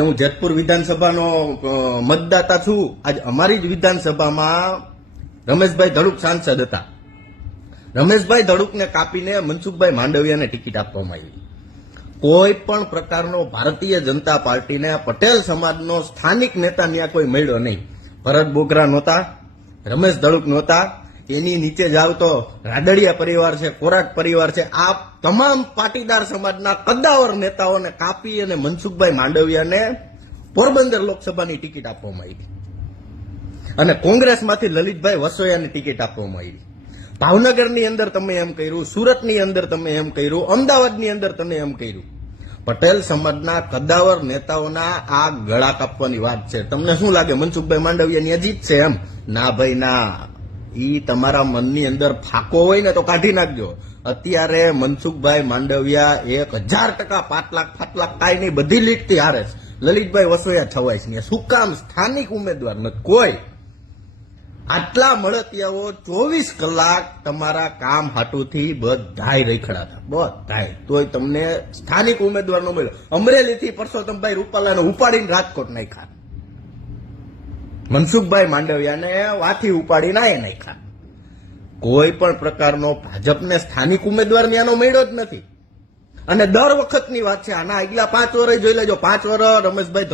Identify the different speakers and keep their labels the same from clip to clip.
Speaker 1: હું જેતપુર વિધાનસભાનો મતદાતા છું, આજ અમારી જ વિધાનસભામાં રમેશભાઈ ધડુક સાંસદ હતા. રમેશભાઈ ધડુકને કાપીને મનસુખભાઈ માંડવિયાને ટિકિટ આપવામાં આવી. કોઈ પણ પ્રકારનો ભારતીય જનતા પાર્ટીને પટેલ સમાજનો સ્થાનિક નેતા ત્યાં કોઈ મળ્યો નહીં. ભરત બોગરા નહોતા, રમેશ ધડુક નહોતા એની નીચે જાવ તો રાદડિયા પરિવાર છે કોરાટ પરિવાર છે, આ તમામ પાટીદાર સમાજના કદ્દાવર નેતાઓને કાપી અને મનસુખભાઈ માંડવિયાને પોરબંદર લોકસભાની ટિકિટ આપવામાં આવી. અને કોંગ્રેસમાંથી લલિતભાઈ વસોયાની ટિકિટ આપવામાં આવી. ભાવનગરની અંદર તમે એમ કર્યું, સુરતની અંદર તમે એમ કર્યું, અમદાવાદની અંદર તમે એમ કર્યું. પટેલ સમાજના કદાવર નેતાઓના આ ગળા કાપવાની વાત છે. તમને શું લાગે? મનસુખભાઈ માંડવિયાની અજીત છે એમ? ના ભાઈ, ના. ઈ તમારા મનની અંદર ફાકો હોય ને તો કાઢી નાખજો. અત્યારે મનસુખભાઈ માંડવિયા એક હજાર ટકા પાંચ લાખ પાંચ કાંઈ નહીં, બધી લીટથી હારે લલિતભાઈ વસોયા છવાઈશ છે શું કામ સ્થાનિક ઉમેદવાર નથી કોઈ. આટલા મળતિયાઓ ચોવીસ કલાક તમારા કામ હાટુથી બધાય રેખડાતા બધાય. તોય તમને સ્થાનિક ઉમેદવાર. નો મળ્યો અમરેલીથી પરસોત્તમભાઈ રૂપાલાને ઉપાડીને રાજકોટ નાખ્યા. મનસુખભાઈ માંડવિયાને વાથી ઉપાડી નાય નાખ્યા. કોઈ પણ પ્રકારનો ભાજપને સ્થાનિક ઉમેદવાર ત્યાંનો મળ્યો જ નથી. અને દર વખતની વાત છે, આના આગલા પાંચ વર્ષ જોઈ લેજો, પાંચ વર્ષ રમેશભાઈ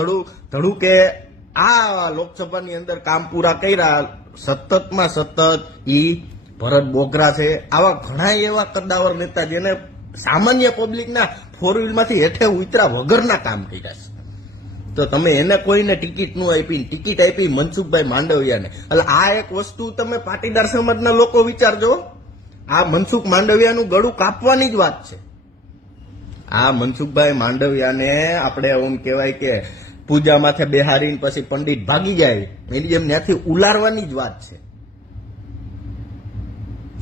Speaker 1: ધડુ કે આ લોકસભાની અંદર કામ પૂરા કર્યા, સતતમાં સતત ઈ ભરત બોગરા છે, આવા ઘણા એવા કદાવર નેતા જેને સામાન્ય પબ્લિકના ફોર વ્હીલમાંથી હેઠે ઉતરા વગરના કામ કર્યા છે. તો તમે એને કોઈને ટિકિટનું આપી, ટિકિટ આપી મનસુખભાઈ માંડવિયાને. એટલે આ એક વસ્તુ તમે પાટીદાર સમાજના લોકો વિચારજો આ મનસુખ માંડવિયાનું ગળું કાપવાની જ વાત છે. આ મનસુખભાઈ માંડવિયાને આપણે એમ કહેવાય કે પૂજા માથે બેહારીને પછી પંડિત ભાગી જાય. એની જેમ ત્યાંથી ઉલારવાની જ વાત છે.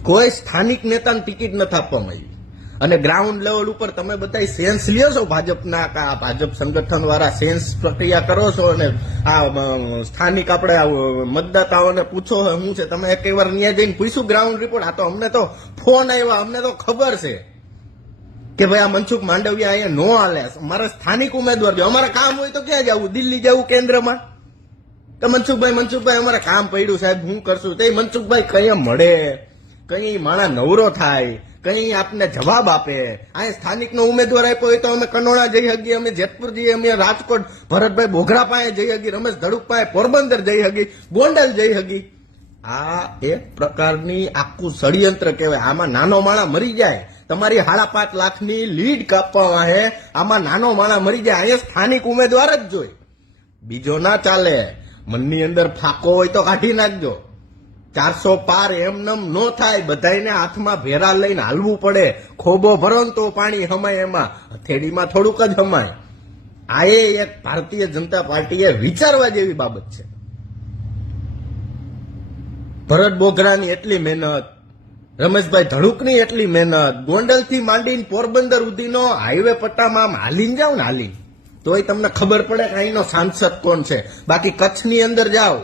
Speaker 1: કોઈ સ્થાનિક નેતાને ટિકિટ નથી આપવામાં આવી. અને ગ્રાઉન્ડ લેવલ ઉપર તમે બધા સેન્સ લ્યો છો ભાજપના આ ભાજપ સંગઠન દ્વારા સેન્સ પ્રક્રિયા કરો છો અને આ સ્થાનિક આપણે મતદાતાઓને પૂછો શું છે, તમે એક વાર ત્યાં જઈને પૂછ્યું ગ્રાઉન્ડ રિપોર્ટ આ તો અમને તો ફોન આવ્યા, અમને તો ખબર છે કે ભાઈ આ મનસુખ માંડવિયા અહીંયા નો હાલે. મારે સ્થાનિક ઉમેદવાર જો અમારે કામ હોય તો ક્યાં જવું? દિલ્હી જવું કેન્દ્રમાં? તો મનસુખભાઈ મનસુખભાઈ, અમારે કામ પડ્યું સાહેબ, હું કરશું? તે મનસુખભાઈ કઈ મળે? કઈ માણા નવરો થાય? કઈ આપને જવાબ આપે? અહીં સ્થાનિક નો ઉમેદવાર આપ્યો હોય તો અમે કનોડા જઈ શકીએ, અમે જેતપુર જઈએ, અમે રાજકોટ, ભરતભાઈ બોઘરા પાસે જઈ શકીએ, રમેશ ધડુક પાસે પોરબંદર જઈ શકીએ, ગોંડલ જઈ શકીએ. આ એક પ્રકારની આખું ષડયંત્ર કહેવાય. આમાં નાનો માણા મરી જાય. તમારી સાડા પાંચ લાખની લીડ કાપવા હે આમાં નાનો માણા મરી જાય. અહીંયા સ્થાનિક ઉમેદવાર જ જોઈ બીજો ના ચાલે. મનની અંદર ફાકો હોય તો કાઢી નાખજો. ચારસો પાર એમનેમ નો થાય, બધાયને હાથમાં ભેરા લઈને હાલવું પડે. ખોબો ભરો તો પાણી હમાય એમાં. હથેળીમાં થોડુંક જ હમાય. આ એ એક ભારતીય જનતા પાર્ટીએ વિચારવા જેવી બાબત છે. ભરત બોઘરાની એટલી મહેનત, રમેશભાઈ ધડુકની એટલી મહેનત, ગોંડલથી માંડીને પોરબંદર સુધીનો હાઈવે પટ્ટામાં આમ હાલીને જાવ ને હાલીને. તોય તમને ખબર પડે કે અહીંનો સાંસદ કોણ છે. બાકી કચ્છની અંદર જાઓ.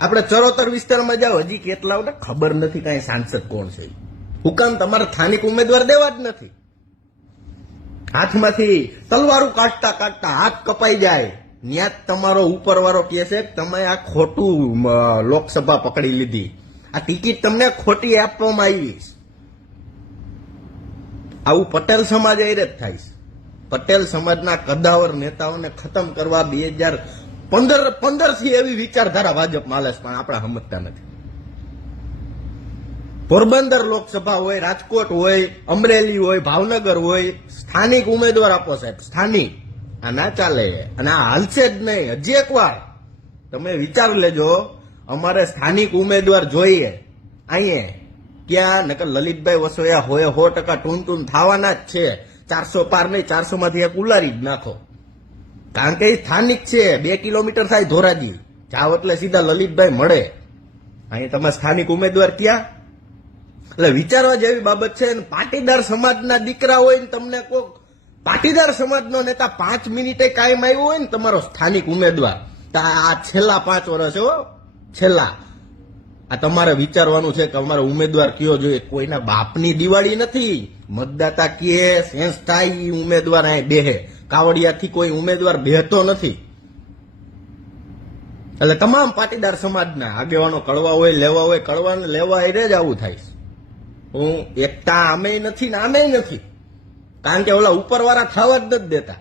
Speaker 1: આપણે ચરોતર વિસ્તારમાં જાઓ, હજી કેટલાઓને ખબર નથી કાંઈ સાંસદ કોણ છે. હુકામ તમારે સ્થાનિક ઉમેદવાર દેવા જ નથી. હાથમાંથી તલવારું કાઢતા કાઢતા હાથ કપાઈ જાય. ત્યાં તમારો ઉપરવાળો કહે છે તમે આ ખોટું લોકસભા પકડી લીધી. આ ટિકિટ તમને ખોટી આપવામાં આવી આવું પટેલ સમાજ એ જ થાય પટેલ સમાજના કદાવર નેતાઓને ખતમ કરવા બે હજાર પંદર પંદરથી એવી વિચારધારા ભાજપ માલે પણ આપણે સમજતા નથી. પોરબંદર લોકસભા હોય, રાજકોટ હોય, અમરેલી હોય, ભાવનગર હોય, સ્થાનિક ઉમેદવાર આપો સાહેબ, સ્થાનિક. આ ના ચાલે અને આ હાલશે જ નહીં. હજી એક વાર તમે વિચાર લેજો, અમારે સ્થાનિક ઉમેદવાર જોઈએ. અહીંયા ક્યાં? નકર લલિતભાઈ વસોયા હોય, સો ટકા ટૂન ટૂન થવાના જ છે. ચારસો પાર નહીં, ચારસો માંથી એક ઉલારી જ નાખો. કારણ કે એ સ્થાનિક છે, બે કિલોમીટર થાય ધોરાજી. જાઓ એટલે સીધા લલિતભાઈ મળે. અહીં તમે સ્થાનિક ઉમેદવાર ક્યાં? એટલે વિચારવા જેવી બાબત છે પાટીદાર સમાજના દીકરા હોય ને તમને કોક પાટીદાર સમાજનો નેતા પાંચ મિનિટે કાયમ આવ્યો હોય ને તમારો સ્થાનિક ઉમેદવાર. આ છેલ્લા પાંચ વર્ષ હો, છેલ્લા. આ તમારે વિચારવાનું છે કે અમારો ઉમેદવાર કયો જોઈએ? કોઈના બાપની દિવાળી નથી. મતદાતા કે સેન્સ ઉમેદવાર અહીં બેહે. કાવડિયાથી કોઈ ઉમેદવાર બેહતો નથી. એટલે તમામ પાટીદાર સમાજના આગેવાનો કડવા હોય, લેવા હોય, કડવા ને લેવા એટલે જ આવું થાય હું એકતા આમે નથી ને આમે નથી. કારણ કે ઓલા ઉપરવાળા થવા જ નથી દેતા.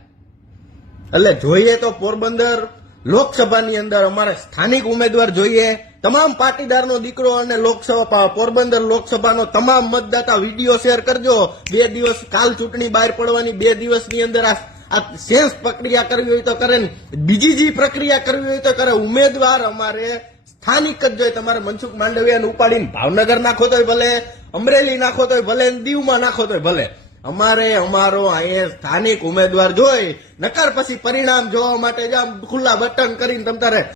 Speaker 1: એટલે જોઈએ તો પોરબંદર લોકસભાની અંદર અમારે સ્થાનિક ઉમેદવાર જોઈએ, તમામ પાટીદારનો દીકરો અને લોકસભા પોરબંદર લોકસભાનો તમામ મતદાતા વીડિયો શેર કરજો. બે દિવસ કાલ ચૂંટણી બહાર પડવાની, બે દિવસની અંદર આ આ સેન્સ પ્રક્રિયા કરવી હોય તો કરે ને. બીજી જે પ્રક્રિયા કરવી હોય તો કરે. ઉમેદવાર અમારે સ્થાનિક જ જોઈએ તમારે મનસુખ માંડવિયાને ઉપાડીને ભાવનગર નાખો તોય ભલે, અમરેલી નાખો તોય ભલે દીવમાં નાખો તોય ભલે. અમારે, અમારો અહીંયા સ્થાનિક ઉમેદવાર જોઈ નકર પછી પરિણામ જોવા માટે જ આમ ખુલ્લા બટન કરીને તમ તારે